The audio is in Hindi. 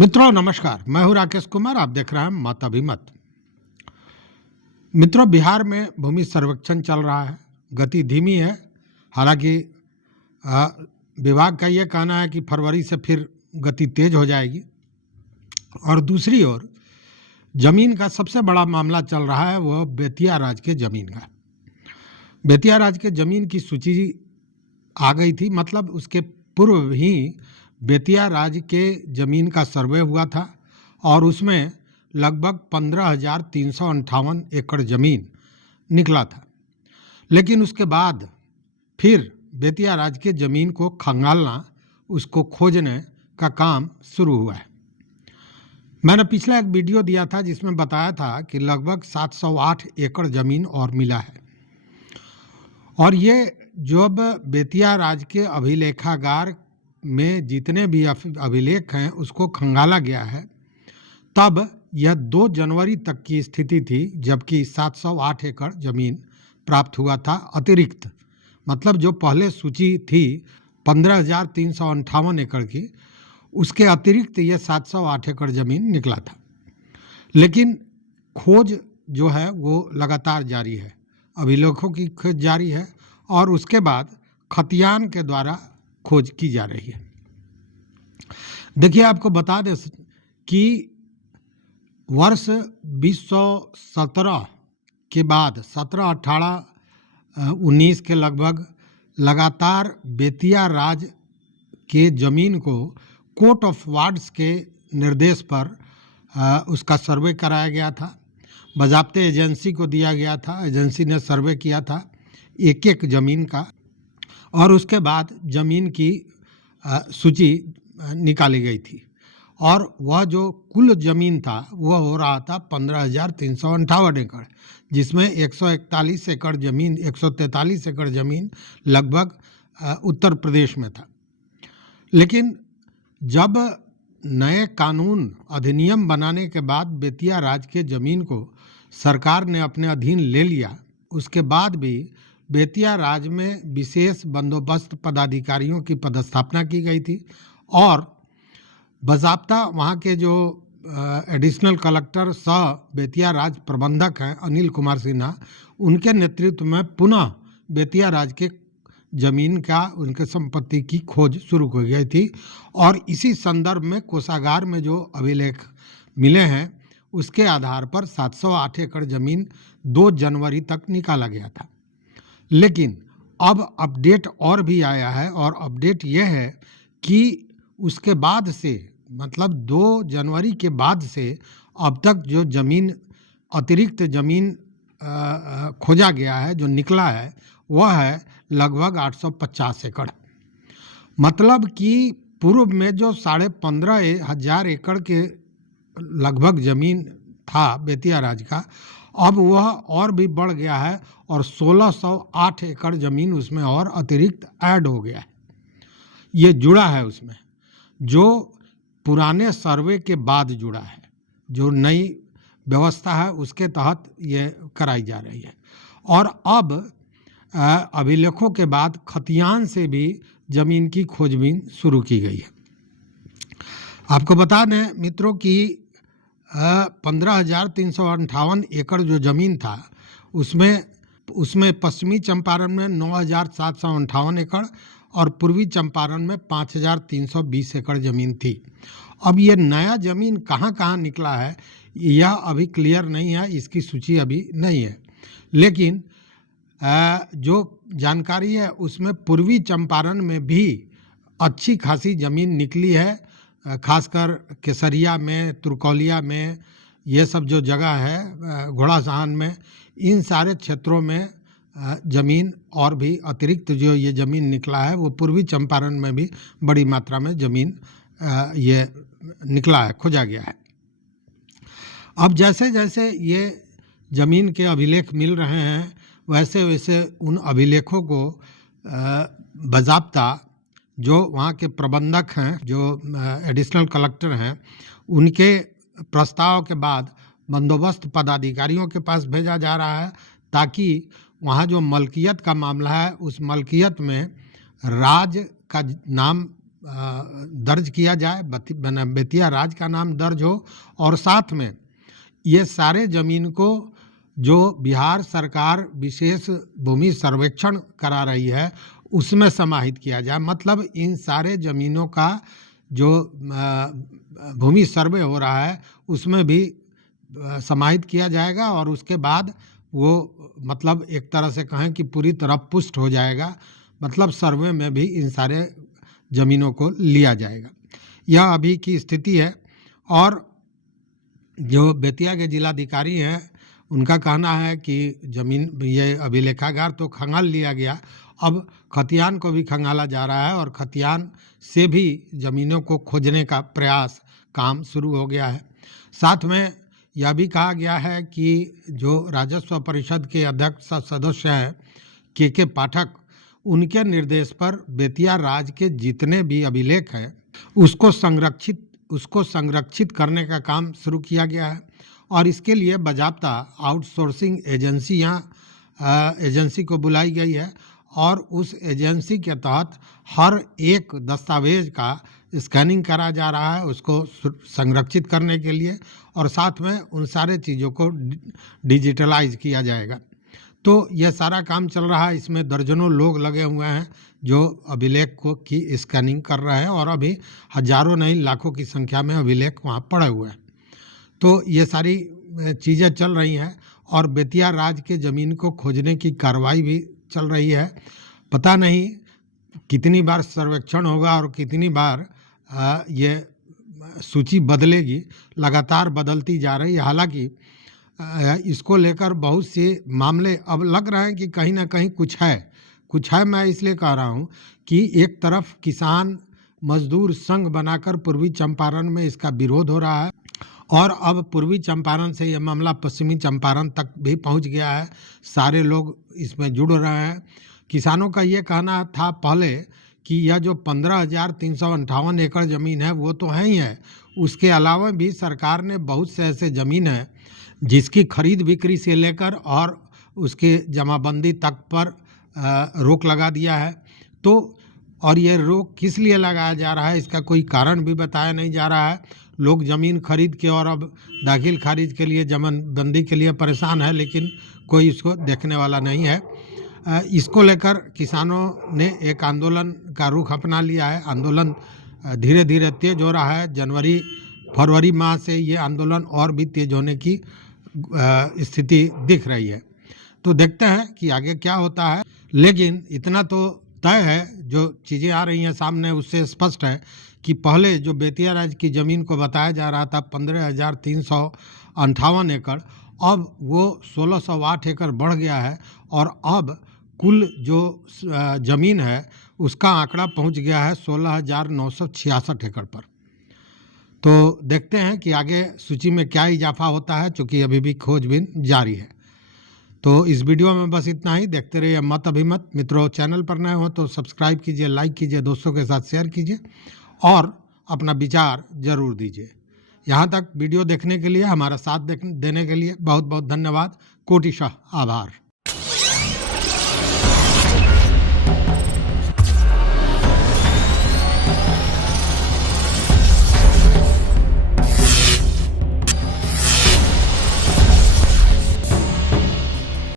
मित्रों नमस्कार, मैं हूं राकेश कुमार। आप देख रहे हैं मत अभिमत। मित्रों, बिहार में भूमि सर्वेक्षण चल रहा है। गति धीमी है। हालांकि अ, विभाग का ये कहना है कि फरवरी से फिर गति तेज हो जाएगी। और दूसरी ओर जमीन का सबसे बड़ा मामला चल रहा है, वह बेतिया राज के जमीन का। बेतिया राज के जमीन की सूची आ गई थी, मतलब उसके पूर्व ही बेतिया राज के जमीन का सर्वे हुआ था और उसमें लगभग 15,358 एकड़ जमीन निकला था। लेकिन उसके बाद फिर बेतिया राज के जमीन को खंगालना, उसको खोजने का काम शुरू हुआ है। मैंने पिछला एक वीडियो दिया था जिसमें बताया था कि लगभग 708 एकड़ जमीन और मिला है। और ये जब बेतिया राज के अभिलेखागार में जितने भी अभिलेख हैं उसको खंगाला गया है, तब यह 2 जनवरी तक की स्थिति थी, जबकि 708 एकड़ जमीन प्राप्त हुआ था अतिरिक्त। मतलब जो पहले सूची थी 15,358 एकड़ की, उसके अतिरिक्त ये 708 एकड़ जमीन निकला था। लेकिन खोज जो है वो लगातार जारी है, अभिलेखों की खोज जारी है और उसके बाद खतियान के द्वारा खोज की जा रही है। देखिए, आपको बता दें कि वर्ष 2017 के बाद 17, 18, 19 के लगभग लगातार बेतिया राज के जमीन को कोर्ट ऑफ वार्ड्स के निर्देश पर उसका सर्वे कराया गया था। बाज़ाब्ते एजेंसी को दिया गया था, एजेंसी ने सर्वे किया था एक एक ज़मीन का, और उसके बाद ज़मीन की सूची निकाली गई थी। और वह जो कुल ज़मीन था वह हो रहा था 15,358 एकड़, जिसमें 143 एकड़ ज़मीन 143 एकड़ ज़मीन लगभग उत्तर प्रदेश में था। लेकिन जब नए कानून अधिनियम बनाने के बाद बेतिया राज के ज़मीन को सरकार ने अपने अधीन ले लिया, उसके बाद भी बेतिया राज में विशेष बंदोबस्त पदाधिकारियों की पदस्थापना की गई थी और बाज़ाब्ता वहाँ के जो एडिशनल कलेक्टर सह बेतिया राज प्रबंधक हैं अनिल कुमार सिन्हा, उनके नेतृत्व में पुनः बेतिया राज के जमीन का, उनके संपत्ति की खोज शुरू हो गई थी। और इसी संदर्भ में कोषागार में जो अभिलेख मिले हैं उसके आधार पर 708 एकड़ जमीन 2 जनवरी तक निकाला गया था। लेकिन अब अपडेट और भी आया है, और अपडेट यह है कि उसके बाद से, मतलब 2 जनवरी के बाद से अब तक जो जमीन, अतिरिक्त जमीन खोजा गया है, जो निकला है, वह है लगभग 850 एकड़। मतलब कि पूर्व में जो 15,500 एकड़ के लगभग ज़मीन था बेतिया राज का, अब वह और भी बढ़ गया है और 1608 एकड़ ज़मीन उसमें और अतिरिक्त ऐड हो गया है। ये जुड़ा है उसमें, जो पुराने सर्वे के बाद जुड़ा है, जो नई व्यवस्था है उसके तहत ये कराई जा रही है। और अब अभिलेखों के बाद खतियान से भी ज़मीन की खोजबीन शुरू की गई है। आपको बता दें मित्रों कि 15,358 एकड़ जो ज़मीन था उसमें पश्चिमी चंपारण में 9,758 एकड़ और पूर्वी चंपारण में 5,320 एकड़ ज़मीन थी। अब ये नया ज़मीन कहाँ कहाँ निकला है यह अभी क्लियर नहीं है, इसकी सूची अभी नहीं है। लेकिन जो जानकारी है उसमें पूर्वी चंपारण में भी अच्छी खासी ज़मीन निकली है, खासकर केसरिया में, तुर्कौलिया में, ये सब जो जगह है, घोड़ासहान में, इन सारे क्षेत्रों में ज़मीन और भी अतिरिक्त जो ये ज़मीन निकला है वो पूर्वी चंपारण में भी बड़ी मात्रा में ज़मीन ये निकला है, खोजा गया है। अब जैसे जैसे ये ज़मीन के अभिलेख मिल रहे हैं वैसे वैसे उन अभिलेखों को बाज़ाब्ता जो वहाँ के प्रबंधक हैं, जो एडिशनल कलेक्टर हैं, उनके प्रस्ताव के बाद बंदोबस्त पदाधिकारियों के पास भेजा जा रहा है, ताकि वहाँ जो मलकियत का मामला है उस मलकियत में राज का नाम दर्ज किया जाए, बेतिया राज का नाम दर्ज हो, और साथ में ये सारे ज़मीन को जो बिहार सरकार विशेष भूमि सर्वेक्षण करा रही है उसमें समाहित किया जाए। मतलब इन सारे ज़मीनों का जो भूमि सर्वे हो रहा है उसमें भी समाहित किया जाएगा, और उसके बाद वो मतलब एक तरह से कहें कि पूरी तरह पुष्ट हो जाएगा। मतलब सर्वे में भी इन सारे ज़मीनों को लिया जाएगा। यह अभी की स्थिति है। और जो बेतिया के जिलाधिकारी हैं उनका कहना है कि ज़मीन ये अभिलेखागार तो खंगाल लिया गया, अब खतियान को भी खंगाला जा रहा है और खतियान से भी ज़मीनों को खोजने का प्रयास काम शुरू हो गया है। साथ में यह भी कहा गया है कि जो राजस्व परिषद के अध्यक्ष सदस्य हैं के पाठक, उनके निर्देश पर बेतिया राज के जितने भी अभिलेख हैं उसको संरक्षित करने का काम शुरू किया गया है। और इसके लिए बाज़ाब्ता आउटसोर्सिंग एजेंसी को बुलाई गई है, और उस एजेंसी के तहत हर एक दस्तावेज का स्कैनिंग करा जा रहा है उसको संरक्षित करने के लिए, और साथ में उन सारे चीज़ों को डिजिटलाइज किया जाएगा। तो यह सारा काम चल रहा है। इसमें दर्जनों लोग लगे हुए हैं जो अभिलेख को की स्कैनिंग कर रहे हैं, और अभी हजारों नहीं लाखों की संख्या में अभिलेख वहाँ पड़े हुए हैं। तो ये सारी चीज़ें चल रही हैं, और बेतिया राज के ज़मीन को खोजने की कार्रवाई भी चल रही है। पता नहीं कितनी बार सर्वेक्षण होगा और कितनी बार ये सूची बदलेगी, लगातार बदलती जा रही है। हालांकि इसको लेकर बहुत से मामले अब लग रहे हैं कि कहीं ना कहीं कुछ है। मैं इसलिए कह रहा हूँ कि एक तरफ किसान मजदूर संघ बनाकर पूर्वी चंपारण में इसका विरोध हो रहा है, और अब पूर्वी चंपारण से यह मामला पश्चिमी चंपारण तक भी पहुंच गया है। सारे लोग इसमें जुड़ रहे हैं। किसानों का ये कहना था पहले कि यह जो 15,358 एकड़ ज़मीन है वो तो है ही है, उसके अलावा भी सरकार ने बहुत से ऐसे ज़मीन है जिसकी खरीद बिक्री से लेकर और उसके जमाबंदी तक पर रोक लगा दिया है। तो और ये रोक किस लिए लगाया जा रहा है इसका कोई कारण भी बताया नहीं जा रहा है। लोग ज़मीन खरीद के और अब दाखिल खारिज के लिए जमाबंदी के लिए परेशान है, लेकिन कोई इसको देखने वाला नहीं है। इसको लेकर किसानों ने एक आंदोलन का रुख अपना लिया है। आंदोलन धीरे धीरे तेज हो रहा है। जनवरी फरवरी माह से ये आंदोलन और भी तेज होने की स्थिति दिख रही है। तो देखते हैं कि आगे क्या होता है, लेकिन इतना तो तय है, जो चीज़ें आ रही हैं सामने उससे स्पष्ट है कि पहले जो बेतिया राज की ज़मीन को बताया जा रहा था 15,358 एकड़, अब वो 1,608 एकड़ बढ़ गया है, और अब कुल जो ज़मीन है उसका आंकड़ा पहुंच गया है 16,966 एकड़ पर। तो देखते हैं कि आगे सूची में क्या इजाफा होता है, चूँकि अभी भी खोजबीन जारी है। तो इस वीडियो में बस इतना ही। देखते रहिए मत अभिमत। मित्रों, चैनल पर नए हो तो सब्सक्राइब कीजिए, लाइक कीजिए, दोस्तों के साथ शेयर कीजिए और अपना विचार ज़रूर दीजिए। यहाँ तक वीडियो देखने के लिए, हमारा साथ देने के लिए बहुत बहुत धन्यवाद। कोटिशः आभार।